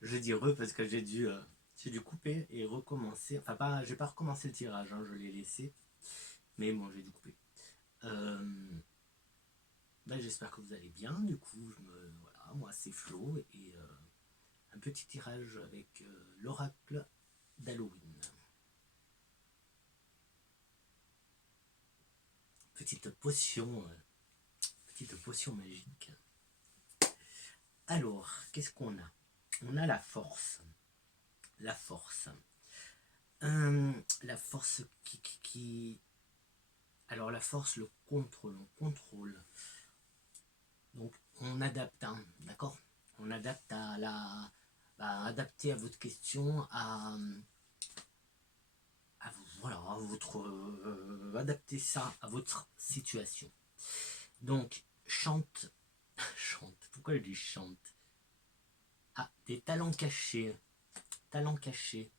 Je dis re parce que j'ai dû couper et recommencer. Enfin, pas, j'ai pas recommencé le tirage, hein, je l'ai laissé. Mais bon, j'ai dû couper. J'espère que vous allez bien. Du coup, voilà, moi c'est Flo et un petit tirage avec l'oracle d'Halloween. Petite potion magique. Alors, qu'est-ce qu'on a? On a la force. La force. La force qui... Alors la force, le contrôle, on contrôle. Donc on adapte, hein, d'accord? On adapte à la... adapter à votre question, voilà, à votre... adapter ça à votre situation. Donc, chante... chante, pourquoi je dis chante? Ah, des talents cachés. Talents cachés.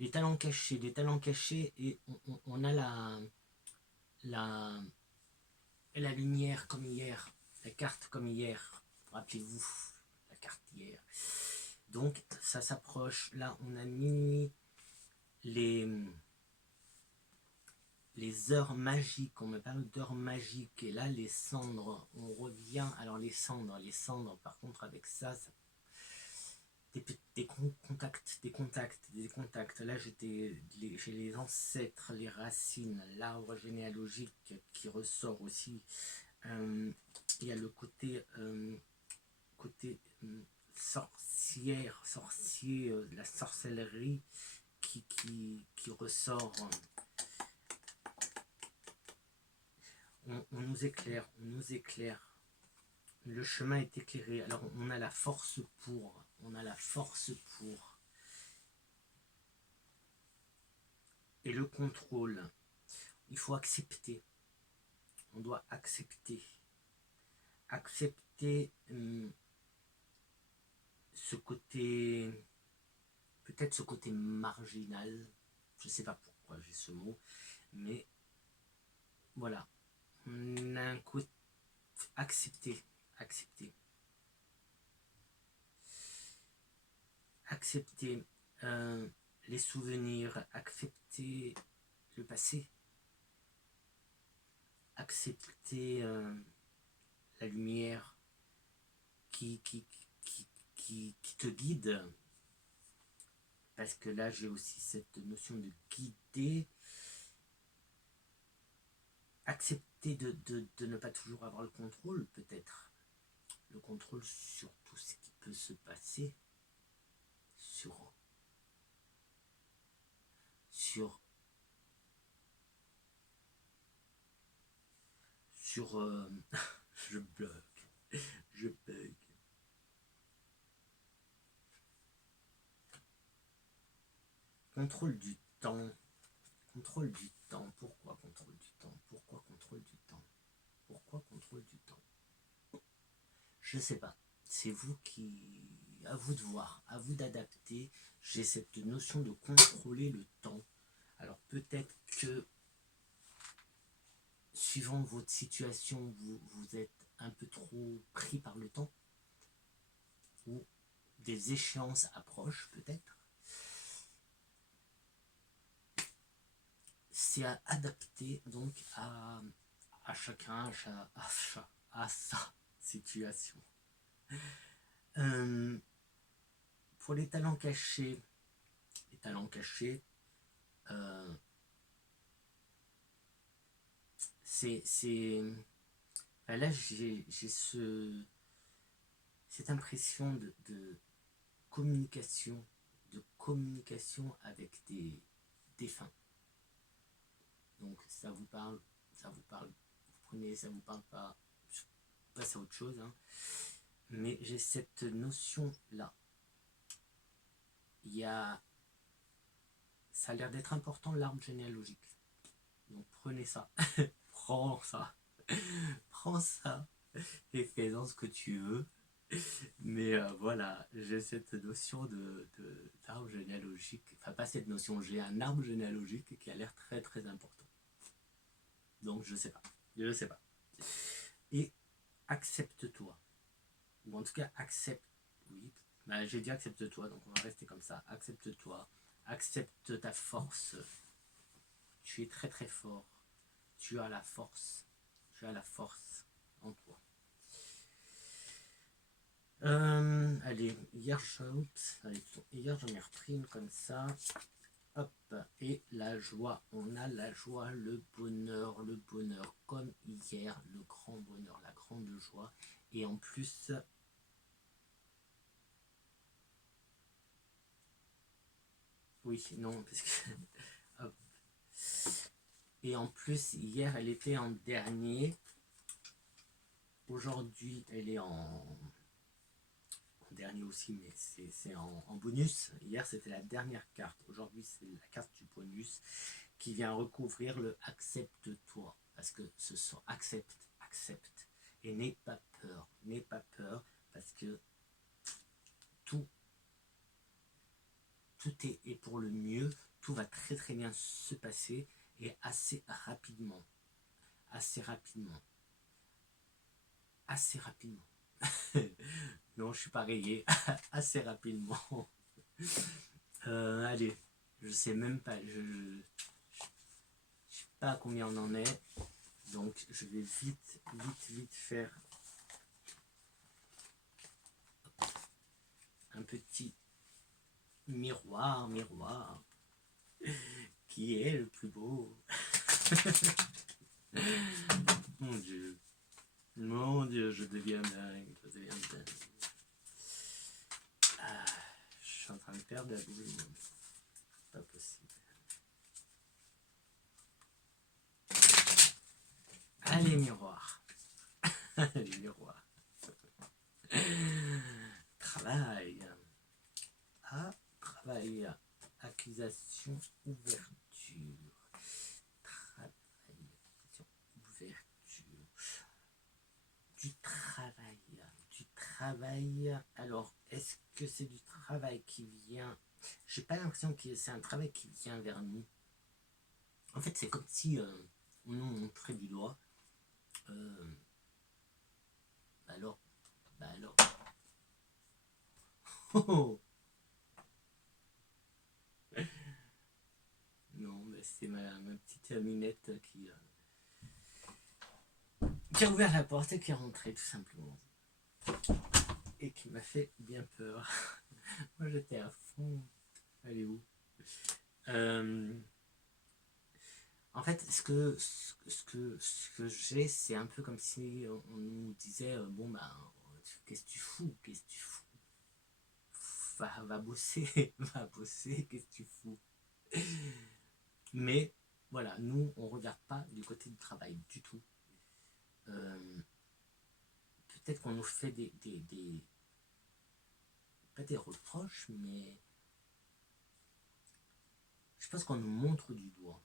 Des talents cachés, et on a la lumière comme hier, la carte comme hier, rappelez-vous, la carte hier. Donc ça s'approche, là on a mis les heures magiques, on me parle d'heures magiques, et là les cendres, on revient, alors les cendres par contre avec ça des contacts. Là, j'ai les ancêtres, les racines, l'arbre généalogique qui ressort aussi. Il y a le côté sorcier, la sorcellerie qui ressort. On nous éclaire. Le chemin est éclairé. Alors, on a la force pour. Et le contrôle. Il faut accepter. On doit accepter. Ce côté, peut-être ce côté marginal. Je ne sais pas pourquoi j'ai ce mot, mais voilà. On a un côté accepter. Les souvenirs, accepter le passé, accepter la lumière qui te guide, parce que là j'ai aussi cette notion de guider, accepter de ne pas toujours avoir le contrôle, peut-être le contrôle sur tout ce qui peut se passer, sur je bug. Contrôle du temps. Pourquoi contrôle du temps? Je sais pas. C'est vous à vous de voir, à vous d'adapter. J'ai cette notion de contrôler le temps. Alors peut-être que suivant votre situation, vous êtes un peu trop pris par le temps, ou des échéances approchent peut-être. C'est à adapter donc à chacun, à sa situation. Pour les talents cachés, là j'ai cette impression de communication avec des défunts. Donc ça vous parle, vous prenez, ça vous parle pas, je passe à autre chose, hein. Mais j'ai cette notion là. Ça a l'air d'être important, l'arbre généalogique. Donc prenez ça, prends ça et fais-en ce que tu veux. Mais voilà, j'ai cette notion d'arbre généalogique. Enfin, pas cette notion, j'ai un arbre généalogique qui a l'air très très important. Donc je sais pas. Et accepte-toi. ou en tout cas accepte, oui, bah, j'ai dit accepte-toi, donc on va rester comme ça, accepte-toi, accepte ta force, tu es très très fort, tu as la force, en toi. Allez, hier j'en ai repris une comme ça. Hop, et la joie, on a la joie, le bonheur, comme hier, le grand bonheur, la grande joie. Et en plus, oui, non, parce que, hop. Et en plus, hier, elle était en dernier. Aujourd'hui, elle est en dernier aussi, mais c'est en bonus. Hier, c'était la dernière carte. Aujourd'hui, c'est la carte du bonus qui vient recouvrir le accepte-toi. Parce que ce sont accepte. Et n'aie pas peur, parce que tout est pour le mieux, tout va très très bien se passer et assez rapidement. Non, je suis pas rayé. Assez rapidement. Allez, je sais même pas, je sais pas à combien on en est, donc je vais vite faire un petit miroir, qui est le plus beau. Mon Dieu, je deviens dingue, Ah, je suis en train de perdre la boule. Pas possible. Allez, miroir. Allez, miroir. Travail. Travail. Accusation, ouverture. Travail, accusation, ouverture. Du travail. Alors, est-ce que c'est du travail qui vient... J'ai pas l'impression que c'est un travail qui vient vers nous. En fait, c'est comme si on nous montrait du doigt. Alors. Oh. Non, mais c'est ma petite minette qui a ouvert la porte et qui est rentrée tout simplement. Et qui m'a fait bien peur. Moi j'étais à fond. Elle est où? En fait, ce que j'ai, c'est un peu comme si on nous disait bon ben, qu'est-ce que tu fous? Va bosser, qu'est-ce que tu fous? Mais voilà, nous on regarde pas du côté du travail du tout. Peut-être qu'on nous fait pas des reproches, mais je pense qu'on nous montre du doigt.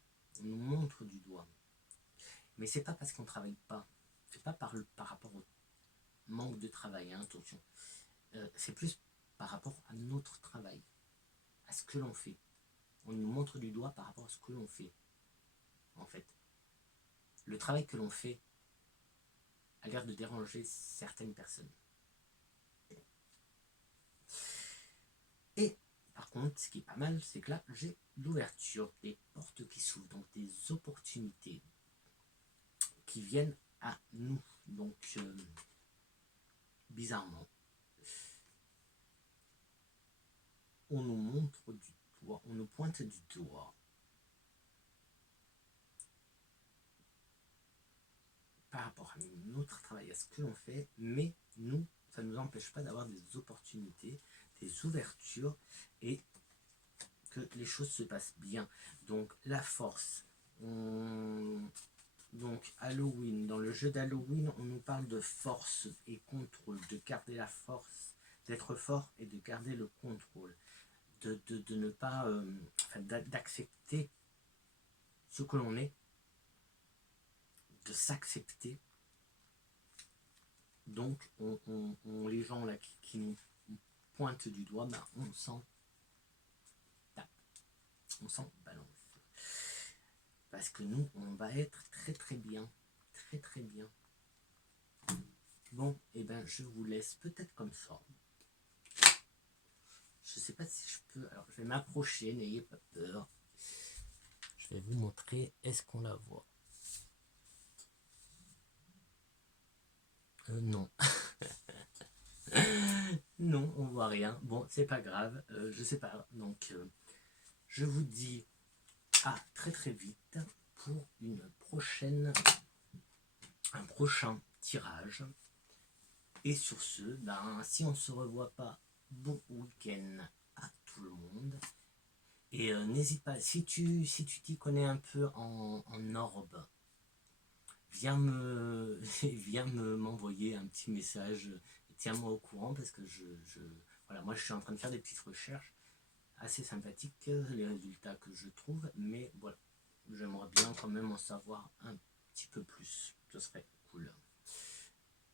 Mais c'est pas parce qu'on travaille pas. C'est pas par rapport au manque de travail, hein, attention. C'est plus par rapport à notre travail, à ce que l'on fait. On nous montre du doigt par rapport à ce que l'on fait, en fait. Le travail que l'on fait a l'air de déranger certaines personnes. Et par contre, ce qui est pas mal, c'est que là, j'ai l'ouverture, des portes qui s'ouvrent, donc des opportunités qui viennent à nous. Donc, bizarrement, on nous montre du doigt, on nous pointe du doigt par rapport à notre travail, à ce que l'on fait, mais nous, ça ne nous empêche pas d'avoir des opportunités, des ouvertures et que les choses se passent bien. Donc la force, donc Halloween, dans le jeu d'Halloween, on nous parle de force et contrôle, de garder la force, d'être fort et de garder le contrôle, de ne pas, d'accepter ce que l'on est, de s'accepter. Donc les gens là qui nous pointent du doigt, ben, on s'en tape, on s'en balance. Parce que nous, on va être très très bien. Bon, et ben je vous laisse peut-être comme ça. Je sais pas si je peux. Alors, je vais m'approcher, n'ayez pas peur. Je vais vous montrer. Est-ce qu'on la voit? Non. Non, on voit rien. Bon, c'est pas grave. Je sais pas. Donc, je vous dis à très très vite pour un prochain tirage. Et sur ce, ben, si on ne se revoit pas, bon week-end à tout le monde. Et n'hésite pas, si tu t'y connais un peu en orbe, viens m'envoyer un petit message et tiens-moi au courant parce que voilà, moi je suis en train de faire des petites recherches assez sympathiques, les résultats que je trouve, mais voilà, j'aimerais bien quand même en savoir un petit peu plus, ce serait cool.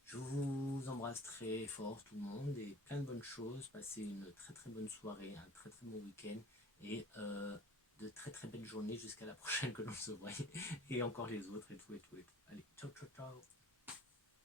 Je vous embrasse très fort tout le monde et plein de bonnes choses. Passez une très très bonne soirée, un très très bon week-end et de très très belles journées jusqu'à la prochaine que l'on se voit. Et encore les autres et tout et tout et tout. Allez, ciao ciao ciao.